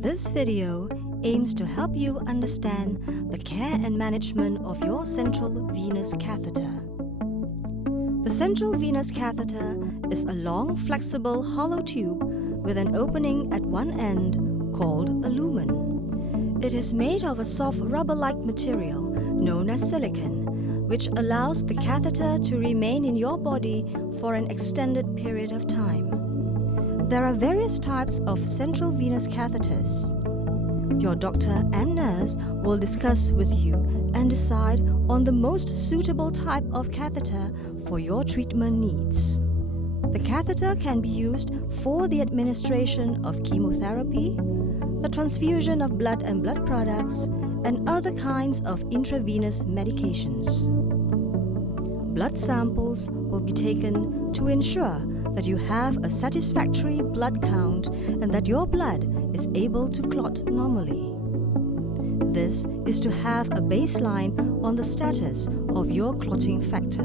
This video aims to help you understand the care and management of your central venous catheter. The central venous catheter is a long, flexible, hollow tube with an opening at one end called a lumen. It is made of a soft rubber-like material known as silicone, which allows the catheter to remain in your body for an extended period of time. There are various types of central venous catheters. Your doctor and nurse will discuss with you and decide on the most suitable type of catheter for your treatment needs. The catheter can be used for the administration of chemotherapy, the transfusion of blood and blood products, and other kinds of intravenous medications. Blood samples will be taken to ensure that you have a satisfactory blood count and that your blood is able to clot normally. This is to have a baseline on the status of your clotting factor.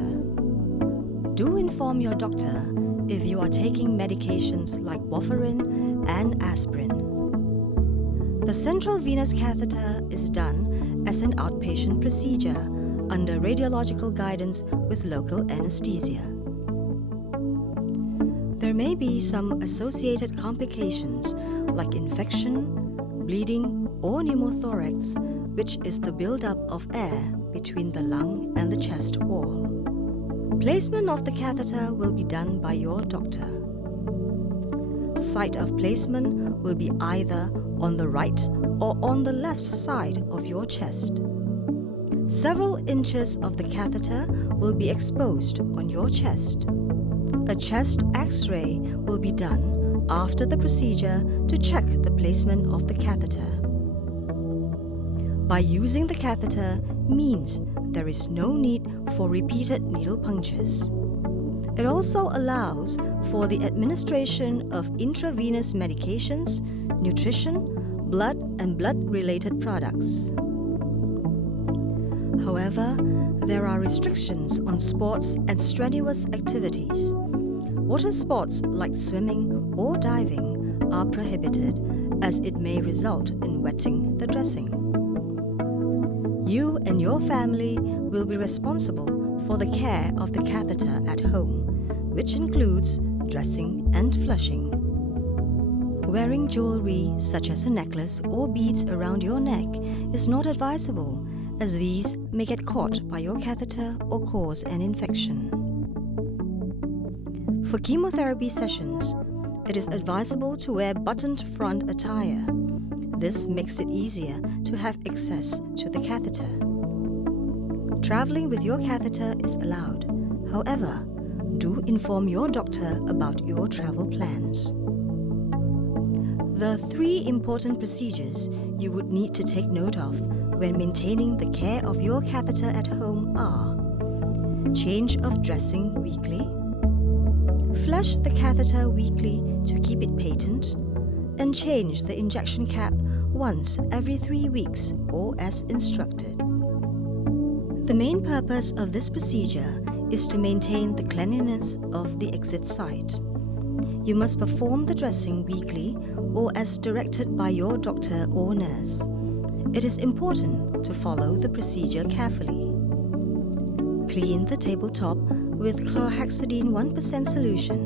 Do inform your doctor if you are taking medications like warfarin and aspirin. The central venous catheter is done as an outpatient procedure under radiological guidance with local anesthesia. There may be some associated complications like infection, bleeding, or pneumothorax, which is the buildup of air between the lung and the chest wall. Placement of the catheter will be done by your doctor. Site of placement will be either on the right or on the left side of your chest. Several inches of the catheter will be exposed on your chest. A chest X-ray will be done after the procedure to check the placement of the catheter. By using the catheter means there is no need for repeated needle punctures. It also allows for the administration of intravenous medications, nutrition, blood and blood-related products. However, there are restrictions on sports and strenuous activities. Water sports like swimming or diving are prohibited as it may result in wetting the dressing. You and your family will be responsible for the care of the catheter at home, which includes dressing and flushing. Wearing jewelry such as a necklace or beads around your neck is not advisable, as these may get caught by your catheter or cause an infection. For chemotherapy sessions, it is advisable to wear buttoned front attire. This makes it easier to have access to the catheter. Traveling with your catheter is allowed. However, do inform your doctor about your travel plans. The 3 important procedures you would need to take note of when maintaining the care of your catheter at home are: change of dressing weekly, flush the catheter weekly to keep it patent, and change the injection cap once every 3 weeks or as instructed. The main purpose of this procedure is to maintain the cleanliness of the exit site. You must perform the dressing weekly or as directed by your doctor or nurse. It is important to follow the procedure carefully. Clean the tabletop with chlorhexidine 1% solution.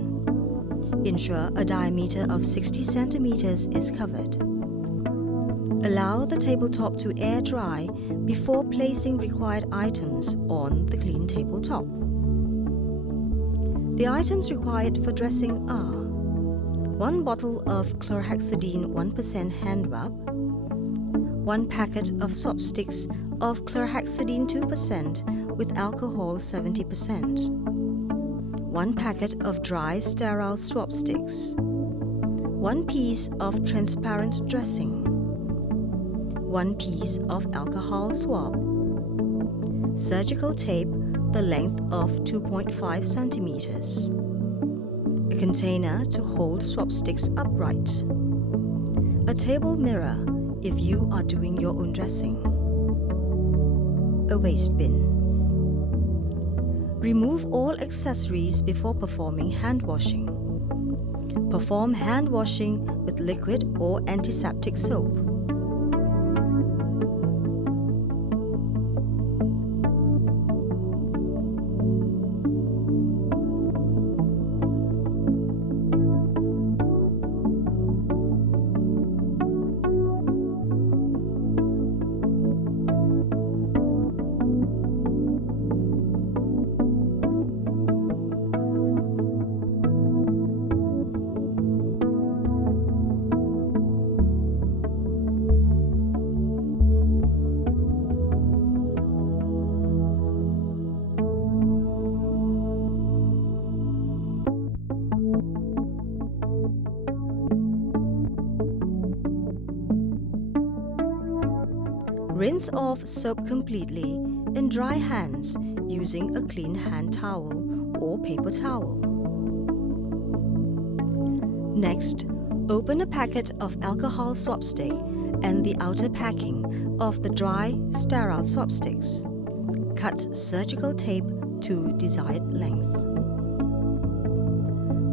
Ensure a diameter of 60 centimeters is covered. Allow the tabletop to air dry before placing required items on the clean tabletop. The items required for dressing are: 1 bottle of chlorhexidine 1% hand rub, 1 packet of swab sticks of chlorhexidine 2% with alcohol 70%, 1 packet of dry sterile swab sticks, 1 piece of transparent dressing, 1 piece of alcohol swab, surgical tape the length of 2.5 centimeters, a container to hold swab sticks upright, a table mirror if you are doing your own dressing, a waste bin. Remove all accessories before performing hand washing. Perform hand washing with liquid or antiseptic soap. Rinse off soap completely and dry hands using a clean hand towel or paper towel. Next, open a packet of alcohol swab stick and the outer packing of the dry, sterile swab sticks. Cut surgical tape to desired length.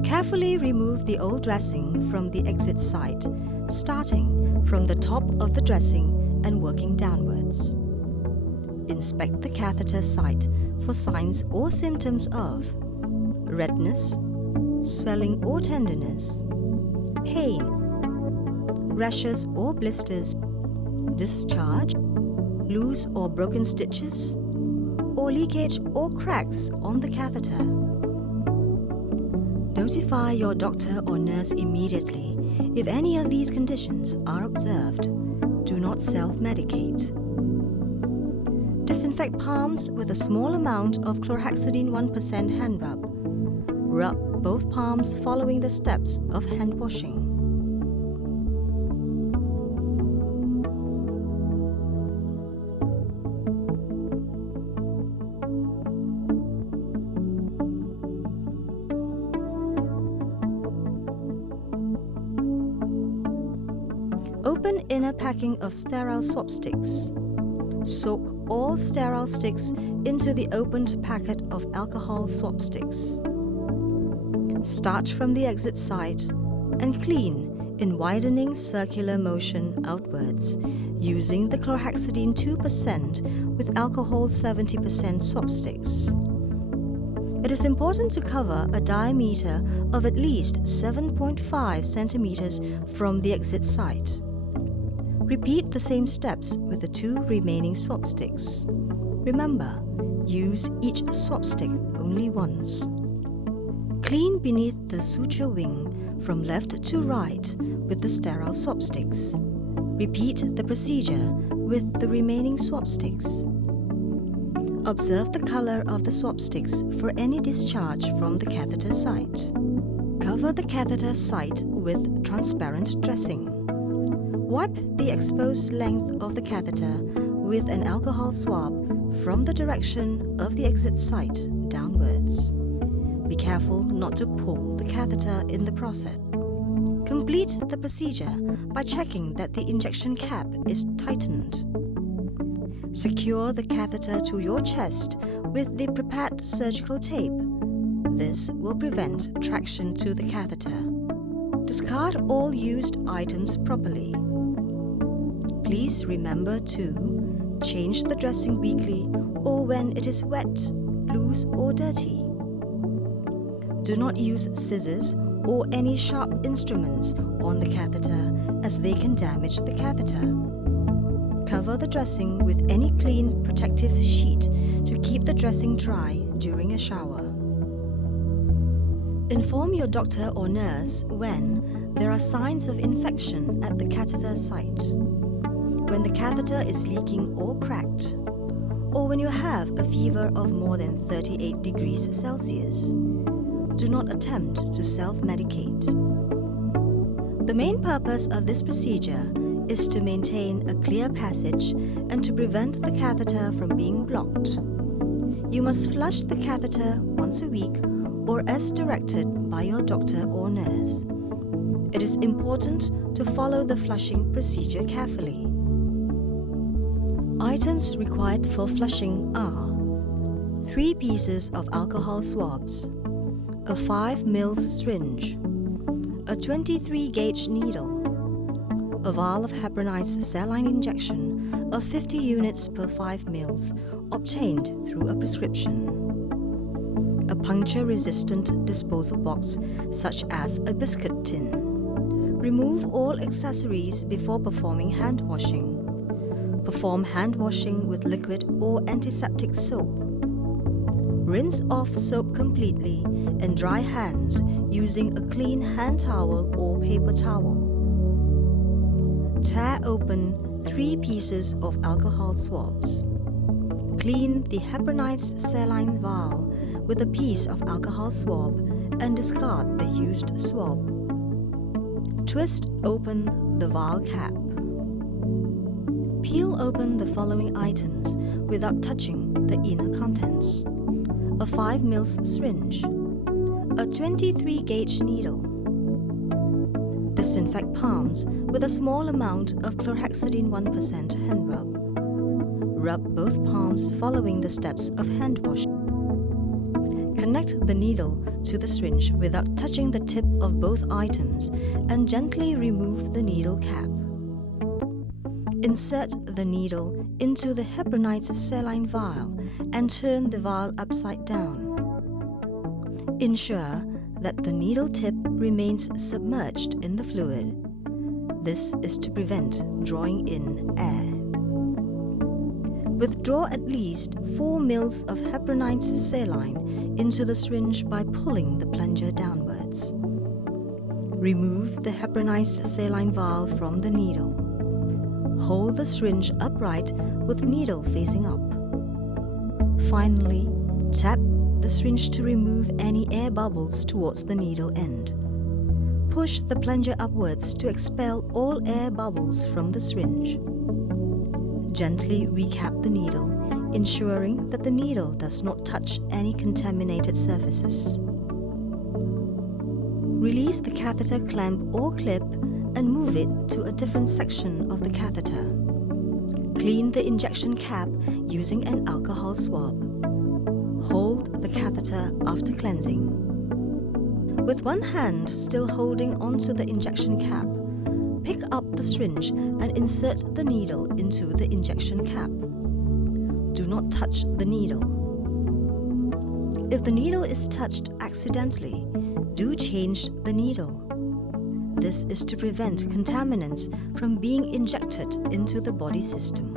Carefully remove the old dressing from the exit site, starting from the top of the dressing and working downwards. Inspect the catheter site for signs or symptoms of redness, swelling or tenderness, pain, rashes or blisters, discharge, loose or broken stitches, or leakage or cracks on the catheter. Notify your doctor or nurse immediately if any of these conditions are observed. Do not self-medicate. Disinfect palms with a small amount of chlorhexidine 1% hand rub. Rub both palms following the steps of hand washing. Open inner packing of sterile swab sticks. Soak all sterile sticks into the opened packet of alcohol swab sticks. Start from the exit site and clean in widening circular motion outwards using the chlorhexidine 2% with alcohol 70% swab sticks. It is important to cover a diameter of at least 7.5 centimeters from the exit site. Repeat the same steps with the 2 remaining swab sticks. Remember, use each swab stick only once. Clean beneath the suture wing from left to right with the sterile swab sticks. Repeat the procedure with the remaining swab sticks. Observe the color of the swab sticks for any discharge from the catheter site. Cover the catheter site with transparent dressing. Wipe the exposed length of the catheter with an alcohol swab from the direction of the exit site downwards. Be careful not to pull the catheter in the process. Complete the procedure by checking that the injection cap is tightened. Secure the catheter to your chest with the prepared surgical tape. This will prevent traction to the catheter. Discard all used items properly. Please remember to change the dressing weekly or when it is wet, loose or dirty. Do not use scissors or any sharp instruments on the catheter as they can damage the catheter. Cover the dressing with any clean protective sheet to keep the dressing dry during a shower. Inform your doctor or nurse when there are signs of infection at the catheter site. When the catheter is leaking or cracked, or when you have a fever of more than 38 degrees Celsius. Do not attempt to self-medicate. The main purpose of this procedure is to maintain a clear passage and to prevent the catheter from being blocked. You must flush the catheter once a week or as directed by your doctor or nurse. It is important to follow the flushing procedure carefully. Items required for flushing are 3 pieces of alcohol swabs, a 5 ml syringe, a 23-gauge needle, a vial of heparinized saline injection of 50 units per 5 ml obtained through a prescription, a puncture-resistant disposal box such as a biscuit tin. Remove all accessories before performing hand washing. Perform hand washing with liquid or antiseptic soap. Rinse off soap completely and dry hands using a clean hand towel or paper towel. Tear open 3 pieces of alcohol swabs. Clean the heparinized saline vial with a piece of alcohol swab and discard the used swab. Twist open the vial cap. Peel open the following items without touching the inner contents: a 5 ml syringe, a 23-gauge needle. Disinfect palms with a small amount of chlorhexidine 1% hand rub. Rub both palms following the steps of hand washing. Connect the needle to the syringe without touching the tip of both items and gently remove the needle cap. Insert the needle into the heparinized saline vial and turn the vial upside down. Ensure that the needle tip remains submerged in the fluid. This is to prevent drawing in air. Withdraw at least 4 ml of heparinized saline into the syringe by pulling the plunger downwards. Remove the heparinized saline vial from the needle. Hold the syringe upright with needle facing up. Finally, tap the syringe to remove any air bubbles towards the needle end. Push the plunger upwards to expel all air bubbles from the syringe. Gently recap the needle, ensuring that the needle does not touch any contaminated surfaces. Release the catheter clamp or clip and move it to a different section of the catheter. Clean the injection cap using an alcohol swab. Hold the catheter after cleansing. With one hand still holding onto the injection cap, pick up the syringe and insert the needle into the injection cap. Do not touch the needle. If the needle is touched accidentally, do change the needle. This is to prevent contaminants from being injected into the body system.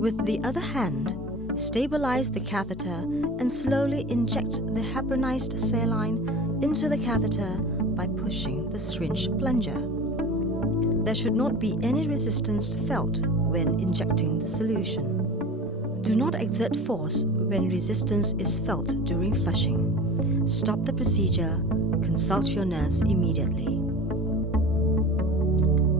With the other hand, stabilize the catheter and slowly inject the heparinized saline into the catheter by pushing the syringe plunger. There should not be any resistance felt when injecting the solution. Do not exert force when resistance is felt during flushing. Stop the procedure. Consult your nurse immediately.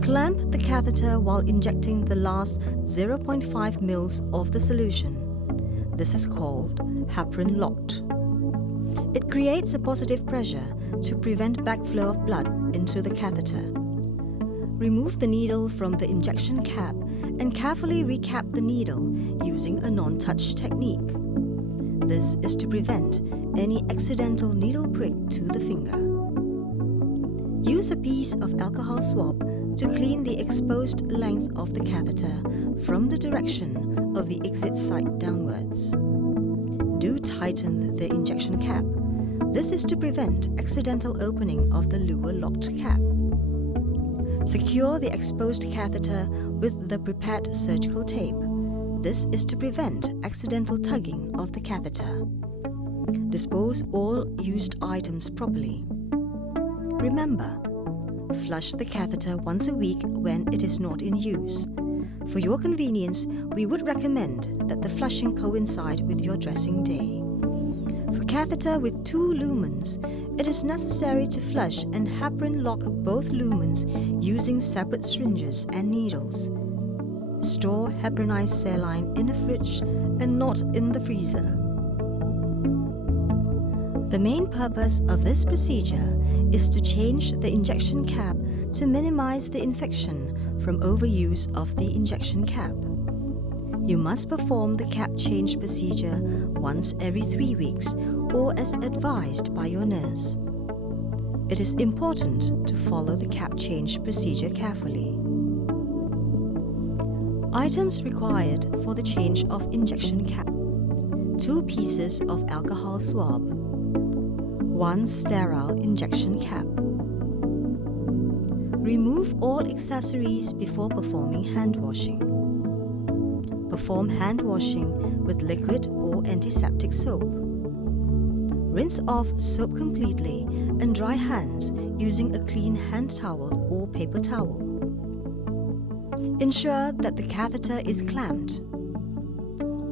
Clamp the catheter while injecting the last 0.5 ml of the solution. This is called heparin locked. It creates a positive pressure to prevent backflow of blood into the catheter. Remove the needle from the injection cap and carefully recap the needle using a non-touch technique. This is to prevent any accidental needle prick to the finger. Use a piece of alcohol swab to clean the exposed length of the catheter from the direction of the exit site downwards. Do tighten the injection cap. This is to prevent accidental opening of the lower locked cap. Secure the exposed catheter with the prepared surgical tape. This is to prevent accidental tugging of the catheter. Dispose all used items properly. Remember, flush the catheter once a week when it is not in use. For your convenience, we would recommend that the flushing coincide with your dressing day. For catheter with 2 lumens, it is necessary to flush and heparin lock both lumens using separate syringes and needles. Store heparinized saline in a fridge and not in the freezer. The main purpose of this procedure is to change the injection cap to minimize the infection from overuse of the injection cap. You must perform the cap change procedure once every 3 weeks or as advised by your nurse. It is important to follow the cap change procedure carefully. Items required for the change of injection cap: 2 pieces of alcohol swab, 1 sterile injection cap. Remove all accessories before performing hand washing. Perform hand washing with liquid or antiseptic soap. Rinse off soap completely and dry hands using a clean hand towel or paper towel. Ensure that the catheter is clamped.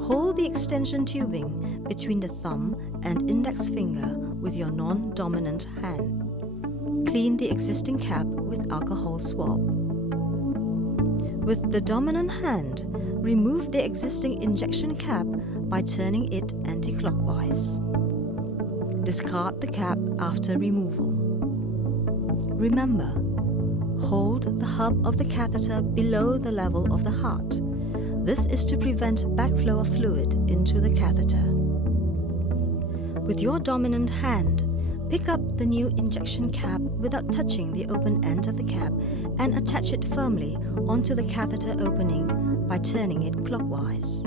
Hold the extension tubing between the thumb and index finger with your non-dominant hand. Clean the existing cap with alcohol swab. With the dominant hand, remove the existing injection cap by turning it anti-clockwise. Discard the cap after removal. Remember, hold the hub of the catheter below the level of the heart. This is to prevent backflow of fluid into the catheter. With your dominant hand, pick up the new injection cap without touching the open end of the cap and attach it firmly onto the catheter opening by turning it clockwise.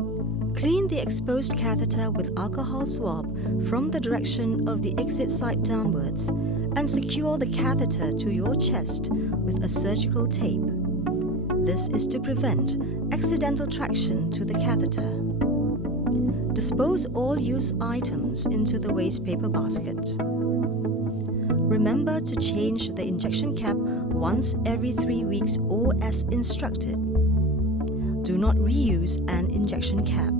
Clean the exposed catheter with alcohol swab from the direction of the exit side downwards and secure the catheter to your chest with a surgical tape. This is to prevent accidental traction to the catheter. Dispose all used items into the waste paper basket. Remember to change the injection cap once every 3 weeks or as instructed. Do not reuse an injection cap.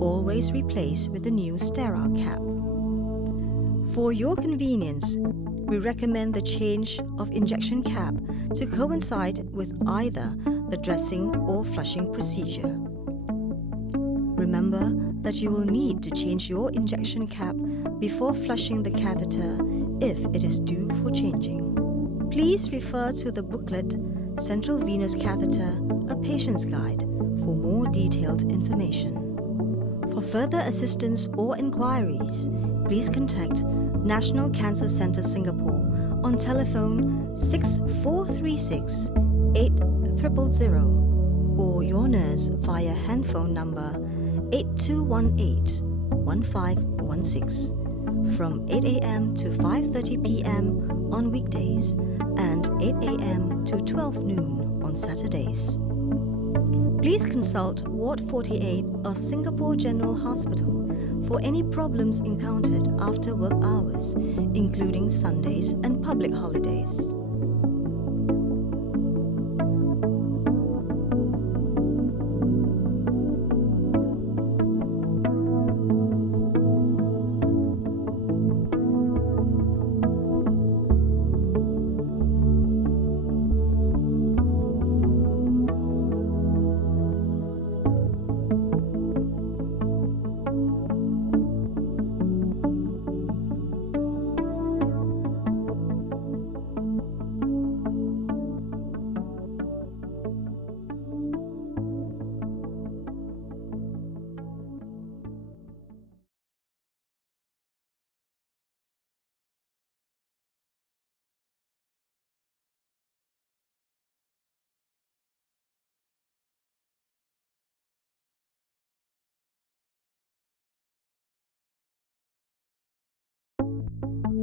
Always replace with a new sterile cap. For your convenience, we recommend the change of injection cap to coincide with either the dressing or flushing procedure. Remember that you will need to change your injection cap before flushing the catheter if it is due for changing. Please refer to the booklet Central Venous Catheter, a Patient's Guide for more detailed information. For further assistance or inquiries, please contact National Cancer Centre Singapore on telephone 6436 8000 or your nurse via handphone number 8218 1516 from 8 a.m. to 5:30 p.m. on weekdays and 8 a.m. to 12 noon on Saturdays. Please consult Ward 48 of Singapore General Hospital for any problems encountered after work hours, including Sundays and public holidays.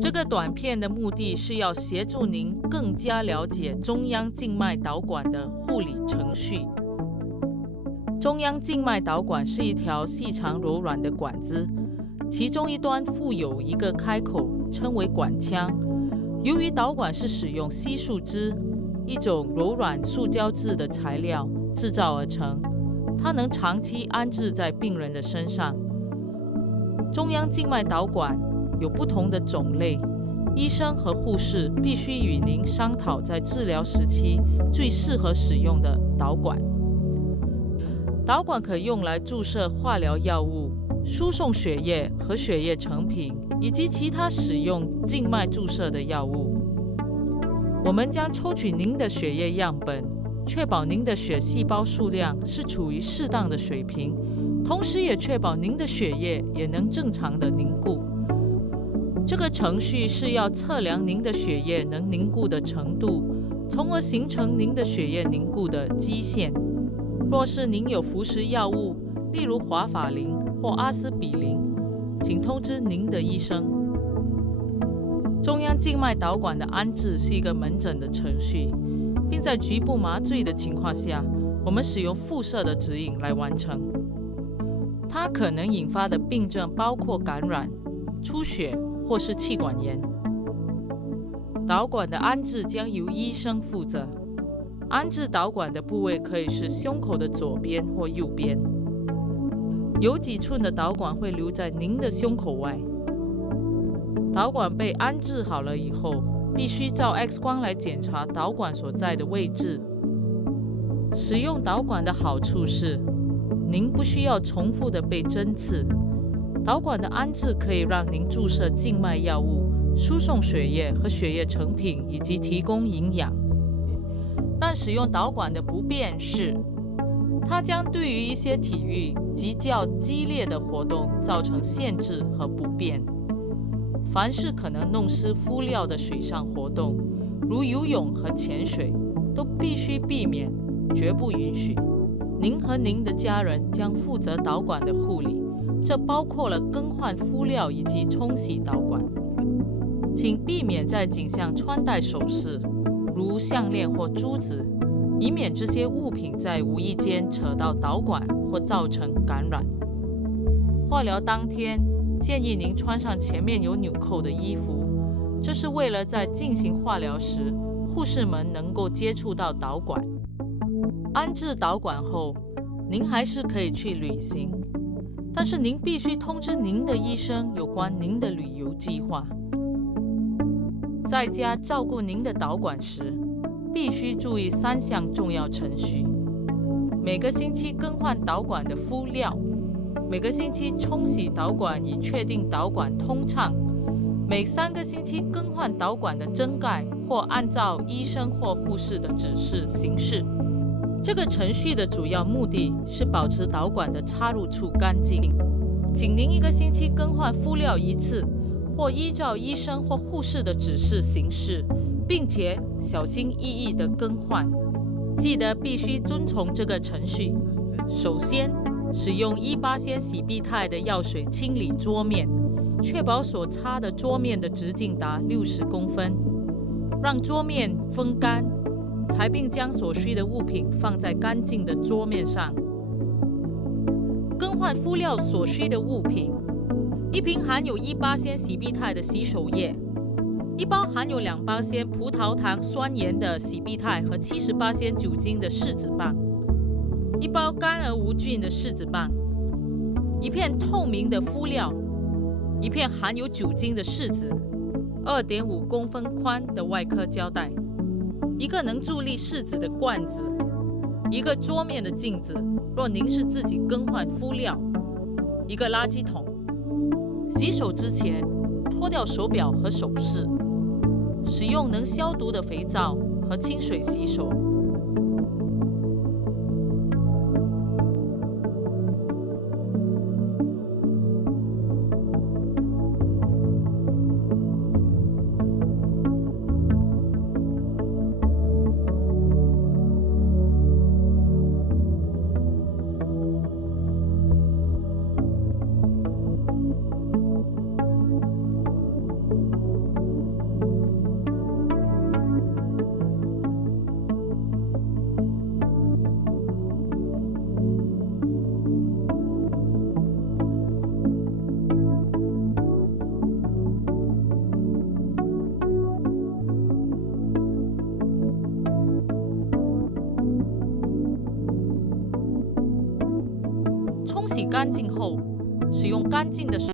这个短片的目的是要协助您更加了解中央静脉导管的护理程序。中央静脉导管是一条细长柔软的管子，其中一端附有一个开口，称为管腔。由于导管是使用稀树脂，一种柔软塑胶质的材料制造而成，它能长期安置在病人的身上。中央静脉导管有不同的种类，医生和护士必须与您商讨在治疗时期最适合使用的导管。导管可用来注射化疗药物、输送血液和血液成品，以及其他使用静脉注射的药物。我们将抽取您的血液样本，确保您的血细胞数量是处于适当的水平，同时也确保您的血液也能正常的凝固。这个程序是要测量您的血液能凝固的程度，从而形成您的血液凝固的基线。若是您有服食药物，例如华法林或阿司匹林，请通知您的医生。中央静脉导管的安置是一个门诊的程序，并在局部麻醉的情况下，我们使用辐射的指引来完成。它可能引发的病症包括感染、出血或是气管炎。导管的安置将由医生负责。安置导管的部位可以是胸口的左边或右边。有几寸的导管会留在您的胸口外。导管被安置好了以后，必须照 X 光来检查导管所在的位置。使用导管的好处是，您不需要重复的被针刺。导管的安置可以让您注射静脉药物、输送血液和血液成品，以及提供营养。但使用导管的不便是，它将对于一些体育及较激烈的活动造成限制和不便。凡是可能弄湿敷料的水上活动，如游泳和潜水，都必须避免，绝不允许。您和您的家人将负责导管的护理，这包括了更换敷料以及冲洗导管。请避免在颈项穿戴首饰，如项链或珠子，以免这些物品在无意间扯到导管或造成感染。化疗当天，建议您穿上前面有纽扣的衣服，这是为了在进行化疗时，护士们能够接触到导管。安置导管后，您还是可以去旅行，但是您必须通知您的医生有关您的旅游计划。在家照顾您的导管时，必须注意3项重要程序：每个星期更换导管的敷料，每个星期冲洗导管以确定导管通畅，每3个星期更换导管的针盖，或按照医生或护士的指示行事。这个程序的主要目的是保持导管的插入处干净。请您1个星期更换敷料1次，或依照医生或护士的指示行事，并且小心翼翼地更换。记得必须遵从这个程序。首先，使用1%洗必泰的药水清理桌面，确保所擦的桌面的直径达60公分，让桌面风干，并将所需的物品放在干净的桌面上。更换敷料所需的物品：1瓶含有1%洗必泰的洗手液，1包含有2%葡萄糖酸盐的洗必泰和70%酒精的试纸棒，1包干而无菌的试纸棒，1片透明的敷料，1片含有酒精的试纸，2.5公分宽的外科胶带，1个能助力试纸的罐子，1个桌面的镜子，若您是自己更换敷料，1个垃圾桶。洗手之前，脱掉手表和首饰，使用能消毒的肥皂和清水洗手。冲洗干净后，使用干净的水